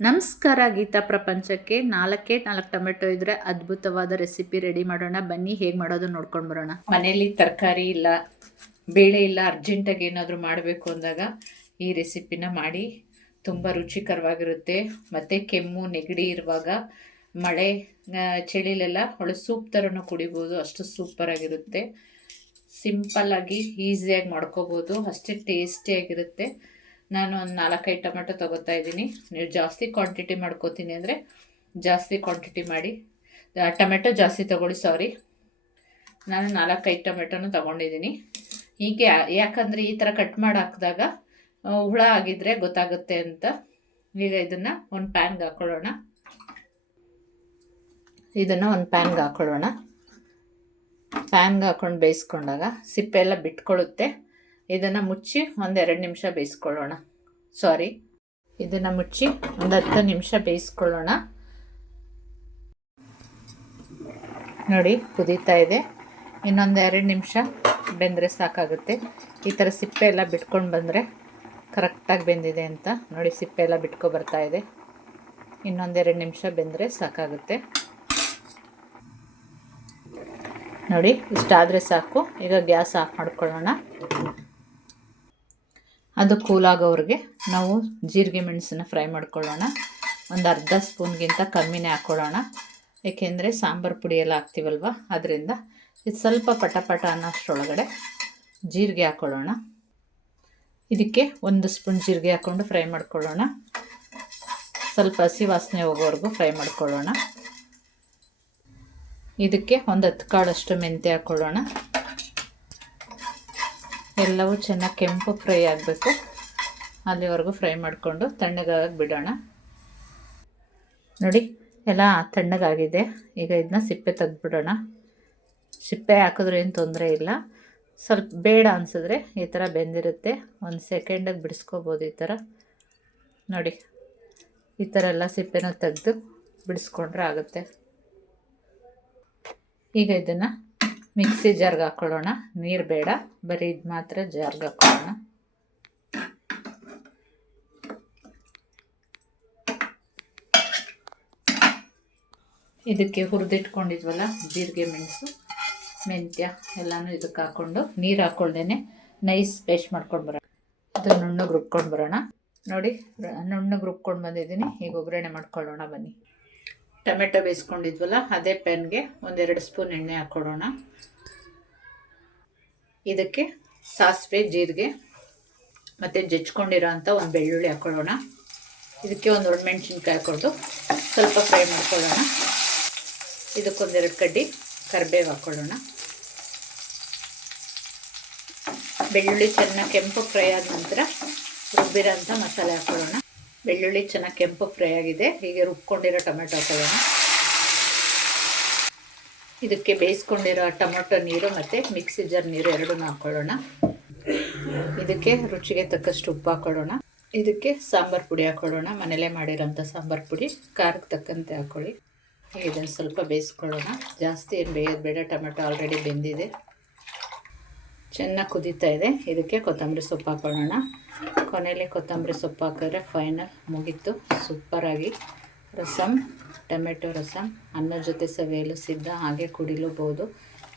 ನಮಸ್ಕಾರ ಗೀತಾ ಪ್ರಪಂಚಕ್ಕೆ. 4 ಟೊಮೆಟೊ ಇದ್ರೆ ಅದ್ಭುತವಾದ ರೆಸಿಪಿ ರೆಡಿ ಮಾಡೋಣ ಬನ್ನಿ. ಹೇಗೆ ಮಾಡೋದು ನೋಡ್ಕೊಂಡು ಬರೋಣ. ಮನೇಲಿ ತರಕಾರಿ ಇಲ್ಲ, ಬೇಳೆ ಇಲ್ಲ, ಅರ್ಜೆಂಟಾಗಿ ಏನಾದರೂ ಮಾಡಬೇಕು ಅಂದಾಗ ಈ ರೆಸಿಪಿನ ಮಾಡಿ. ತುಂಬ ರುಚಿಕರವಾಗಿರುತ್ತೆ. ಮತ್ತು ಕೆಮ್ಮು ನೆಗಡಿ ಇರುವಾಗ, ಮಳೆ ಚಳಿಲೆಲ್ಲ ಒಳ್ಳೆ ಸೂಪ್ ಥರನೂ ಕುಡಿಬೋದು. ಅಷ್ಟು ಸೂಪರಾಗಿರುತ್ತೆ. ಸಿಂಪಲ್ಲಾಗಿ ಈಸಿಯಾಗಿ ಮಾಡ್ಕೋಬೋದು, ಅಷ್ಟೇ ಟೇಸ್ಟಿಯಾಗಿರುತ್ತೆ. ನಾನು ಒಂದು 4-5 ಟೊಮೆಟೊ ತೊಗೋತಾ ಇದ್ದೀನಿ. ನೀವು ಜಾಸ್ತಿ ಕ್ವಾಂಟಿಟಿ ಮಾಡ್ಕೋತೀನಿ ಅಂದರೆ ಜಾಸ್ತಿ ಕ್ವಾಂಟಿಟಿ ಮಾಡಿ, ಟೊಮೆಟೊ ಜಾಸ್ತಿ ತೊಗೊಳ್ಳಿ. ನಾನು 4-5 ಟೊಮೆಟೊನೂ ತೊಗೊಂಡಿದ್ದೀನಿ. ಹೀಗೆ ಯಾಕಂದರೆ ಈ ಥರ ಕಟ್ ಮಾಡಿ ಹಾಕಿದಾಗ ಹುಳ ಆಗಿದ್ದರೆ ಗೊತ್ತಾಗುತ್ತೆ ಅಂತ. ಈಗ ಇದನ್ನು ಒಂದು ಪ್ಯಾನ್ಗೆ ಹಾಕ್ಕೊಳ್ಳೋಣ. ಪ್ಯಾನ್ಗೆ ಹಾಕ್ಕೊಂಡು ಬೇಯಿಸ್ಕೊಂಡಾಗ ಸಿಪ್ಪೆ ಎಲ್ಲ ಬಿಟ್ಕೊಳ್ಳುತ್ತೆ. ಇದನ್ನು ಮುಚ್ಚಿ 1-2 ನಿಮಿಷ ಬೇಯಿಸ್ಕೊಳ್ಳೋಣ. ಇದನ್ನು ಮುಚ್ಚಿ ಒಂದು 10 ನಿಮಿಷ ಬೇಯಿಸ್ಕೊಳ್ಳೋಣ. ನೋಡಿ ಕುದೀತಾ ಇದೆ. ಇನ್ನೊಂದು 2 ನಿಮಿಷ ಬೆಂದರೆ ಸಾಕಾಗುತ್ತೆ. ಈ ಥರ ಸಿಪ್ಪೆ ಎಲ್ಲ ಬಿಟ್ಕೊಂಡು ಬಂದರೆ ಕರೆಕ್ಟಾಗಿ ಬೆಂದಿದೆ ಅಂತ ನೋಡಿ. ಸಿಪ್ಪೆ ಎಲ್ಲ ಬರ್ತಾ ಇದೆ. ಇನ್ನೊಂದು 2 ನಿಮಿಷ ಬೆಂದರೆ ಸಾಕಾಗುತ್ತೆ. ನೋಡಿ ಇಷ್ಟಾದರೆ ಸಾಕು. ಈಗ ಗ್ಯಾಸ್ ಆಫ್ ಮಾಡ್ಕೊಳ್ಳೋಣ. ಅದು ಕೂಲಾಗೋವ್ರಿಗೆ ನಾವು ಜೀರಿಗೆ ಮೆಣಸನ್ನ ಫ್ರೈ ಮಾಡ್ಕೊಳ್ಳೋಣ. ಒಂದು ಅರ್ಧ ಸ್ಪೂನ್ಗಿಂತ ಕಮ್ಮಿನೇ ಹಾಕ್ಕೊಳ್ಳೋಣ. ಏಕೆಂದರೆ ಸಾಂಬಾರು ಪುಡಿ ಎಲ್ಲ ಹಾಕ್ತೀವಲ್ವ, ಅದರಿಂದ ಇದು ಸ್ವಲ್ಪ ಪಟ ಅನ್ನೋಷ್ಟರೊಳಗಡೆ ಜೀರಿಗೆ ಹಾಕ್ಕೊಳ್ಳೋಣ. ಇದಕ್ಕೆ 1 ಸ್ಪೂನ್ ಜೀರಿಗೆ ಹಾಕ್ಕೊಂಡು ಫ್ರೈ ಮಾಡ್ಕೊಳ್ಳೋಣ. ಸ್ವಲ್ಪ ಹಸಿ ವಾಸನೆ ಹೋಗೋವರೆಗೂ ಫ್ರೈ ಮಾಡ್ಕೊಳ್ಳೋಣ. ಇದಕ್ಕೆ ಒಂದು 10 ಕಾಳಷ್ಟು ಮೆಂತ್ಯ ಹಾಕ್ಕೊಳ್ಳೋಣ. ಎಲ್ಲವೂ ಚೆನ್ನಾಗಿ ಕೆಂಪು ಫ್ರೈ ಆಗಬೇಕು. ಅಲ್ಲಿವರೆಗೂ ಫ್ರೈ ಮಾಡಿಕೊಂಡು ತಣ್ಣಗಾಗಿ ಬಿಡೋಣ. ನೋಡಿ ಎಲ್ಲ ತಣ್ಣಗಾಗಿದೆ. ಈಗ ಇದನ್ನ ಸಿಪ್ಪೆ ತೆಗೆದುಬಿಡೋಣ. ಸಿಪ್ಪೆ ಹಾಕಿದ್ರೆ ಏನು ತೊಂದರೆ ಇಲ್ಲ. ಸ್ವಲ್ಪ ಬೇಡ ಅನಿಸಿದ್ರೆ ಈ ಥರ ಬೆಂದಿರುತ್ತೆ. 1 ಸೆಕೆಂಡಿಗೆ ಬಿಡಿಸ್ಕೋಬೋದು. ಈ ಥರ ನೋಡಿ, ಈ ಥರ ಎಲ್ಲ ಸಿಪ್ಪೆನ ತೆಗೆದು ಬಿಡಿಸ್ಕೊಂಡ್ರೆ ಆಗುತ್ತೆ. ಈಗ ಇದನ್ನು ಮಿಕ್ಸಿ ಜಾರ್ಗೆ ಹಾಕ್ಕೊಳ್ಳೋಣ. ನೀರು ಬೇಡ, ಬರೀ ಇದು ಮಾತ್ರ ಜಾರ್ಗೆ ಹಾಕ್ಕೊಳ್ಳೋಣ. ಇದಕ್ಕೆ ಹುರಿದಿಟ್ಕೊಂಡಿದ್ವಲ್ಲ ಜೀರಿಗೆ ಮೆಣಸು ಮೆಂತ್ಯ ಎಲ್ಲನೂ ಇದಕ್ಕೆ ಹಾಕ್ಕೊಂಡು ನೀರು ಹಾಕ್ಕೊಳ್ದೇನೆ ನೈಸ್ ಪೇಸ್ಟ್ ಮಾಡ್ಕೊಂಡು ಬರೋಣ. ಅದು ನುಣ್ಣಗೆ ರುಬ್ಕೊಂಡು ಬರೋಣ. ನೋಡಿ ನುಣ್ಣಗೆ ರುಬ್ಕೊಂಡು ಬಂದಿದ್ದೀನಿ. ಈಗ ಒಗ್ಗರಣೆ ಮಾಡ್ಕೊಳ್ಳೋಣ ಬನ್ನಿ. ಟೊಮೆಟೊ ಬೇಯಿಸ್ಕೊಂಡಿದ್ವಲ್ಲ ಅದೇ ಪ್ಯಾನ್ಗೆ 1-2 ಸ್ಪೂನ್ ಎಣ್ಣೆ ಹಾಕ್ಕೊಳ್ಳೋಣ. ಇದಕ್ಕೆ ಸಾಸಿವೆ, ಜೀರಿಗೆ ಮತ್ತು ಜಜ್ಕೊಂಡಿರೋ ಅಂಥ ಒಂದು ಬೆಳ್ಳುಳ್ಳಿ ಹಾಕ್ಕೊಳ್ಳೋಣ. ಇದಕ್ಕೆ ಒಂದು ಒಣಮೆಣ್ಸಿನ್ಕಾಯಿ ಹಾಕ್ಕೊಂಡು ಸ್ವಲ್ಪ ಫ್ರೈ ಮಾಡ್ಕೊಳ್ಳೋಣ. ಇದಕ್ಕೊಂದು 2 ಕಡ್ಡಿ ಕರಿಬೇವು ಹಾಕ್ಕೊಳ್ಳೋಣ. ಬೆಳ್ಳುಳ್ಳಿ ಚೆನ್ನಾಗಿ ಕೆಂಪು ಫ್ರೈ ಆದ ನಂತರ ರುಬ್ಬಿರೋಂಥ ಮಸಾಲೆ ಹಾಕ್ಕೊಳ್ಳೋಣ. ಬೆಳ್ಳುಳ್ಳಿ ಚೆನ್ನಾಗಿ ಕೆಂಪು ಫ್ರೈ ಆಗಿದೆ. ಹೀಗೆ ರುಬ್ಕೊಂಡಿರೋ ಟೊಮೆಟೊ ಹಾಕ್ಕೊಳ್ಳೋಣ. ಇದಕ್ಕೆ ಬೇಯಿಸ್ಕೊಂಡಿರೋ ಟೊಮೆಟೊ ನೀರು ಮತ್ತು ಮಿಕ್ಸಿ ಜಾರ್ ನೀರು ಎರಡನ್ನೂ ಹಾಕ್ಕೊಳ್ಳೋಣ. ಇದಕ್ಕೆ ರುಚಿಗೆ ತಕ್ಕಷ್ಟು ಉಪ್ಪು ಹಾಕ್ಕೊಳ್ಳೋಣ. ಇದಕ್ಕೆ ಸಾಂಬಾರು ಪುಡಿ ಹಾಕ್ಕೊಳ್ಳೋಣ. ಮನೇಲೇ ಮಾಡಿರೋಂಥ ಸಾಂಬಾರು ಪುಡಿ, ಖಾರಕ್ಕೆ ತಕ್ಕಂತೆ ಹಾಕ್ಕೊಳ್ಳಿ. ಇದನ್ನು ಸ್ವಲ್ಪ ಬೇಯಿಸ್ಕೊಳ್ಳೋಣ. ಜಾಸ್ತಿ ಏನು ಬೇಯೋದು ಬೇಡ, ಟೊಮೆಟೊ ಆಲ್ರೆಡಿ ಬೆಂದಿದೆ. ಚೆನ್ನಾಗಿ ಕುದೀತಾ ಇದೆ. ಇದಕ್ಕೆ ಕೊತ್ತಂಬರಿ ಸೊಪ್ಪು ಹಾಕ್ಕೊಳ್ಳೋಣ. ಕೊನೆಯಲ್ಲಿ ಕೊತ್ತಂಬರಿ ಸೊಪ್ಪು ಹಾಕಿದ್ರೆ ಫೈನಲ್ ಮುಗೀತು. ಸೂಪರಾಗಿ ರಸಮ್, ಟೊಮೆಟೊ ರಸಮ್ ಅನ್ನದ ಜೊತೆ ಸವಿಯಲು ಸಿದ್ಧ. ಹಾಗೆ ಕುಡಿಲೂಬಹುದು.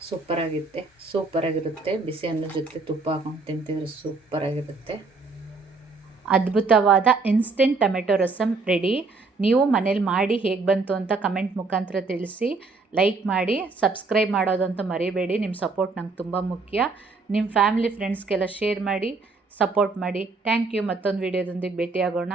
ಸೂಪರಾಗಿರುತ್ತೆ. ಬಿಸಿ ಅನ್ನದ ಜೊತೆ ತುಪ್ಪ ಹಾಕೊಂಡು ತಿಂತಿದ್ರೆ ಸೂಪರಾಗಿರುತ್ತೆ. ಅದ್ಭುತವಾದ ಇನ್ಸ್ಟೆಂಟ್ ಟೊಮೆಟೊ ರಸಮ್ ರೆಡಿ. ನೀವು ಮನೇಲಿ ಮಾಡಿ ಹೇಗೆ ಬಂತು ಅಂತ ಕಮೆಂಟ್ ಮುಖಾಂತರ ತಿಳಿಸಿ. ಲೈಕ್ ಮಾಡಿ, ಸಬ್ಸ್ಕ್ರೈಬ್ ಮಾಡೋದಂತೂ ಮರಿಬೇಡಿ. ನಿಮ್ಮ ಸಪೋರ್ಟ್ ನಂಗೆ ತುಂಬ ಮುಖ್ಯ. ನಿಮ್ಮ ಫ್ಯಾಮಿಲಿ ಫ್ರೆಂಡ್ಸ್ಗೆಲ್ಲ ಶೇರ್ ಮಾಡಿ, ಸಪೋರ್ಟ್ ಮಾಡಿ. Thank you. ಮತ್ತೊಂದು ವಿಡಿಯೋದೊಂದಿಗೆ ಭೇಟಿಯಾಗೋಣ.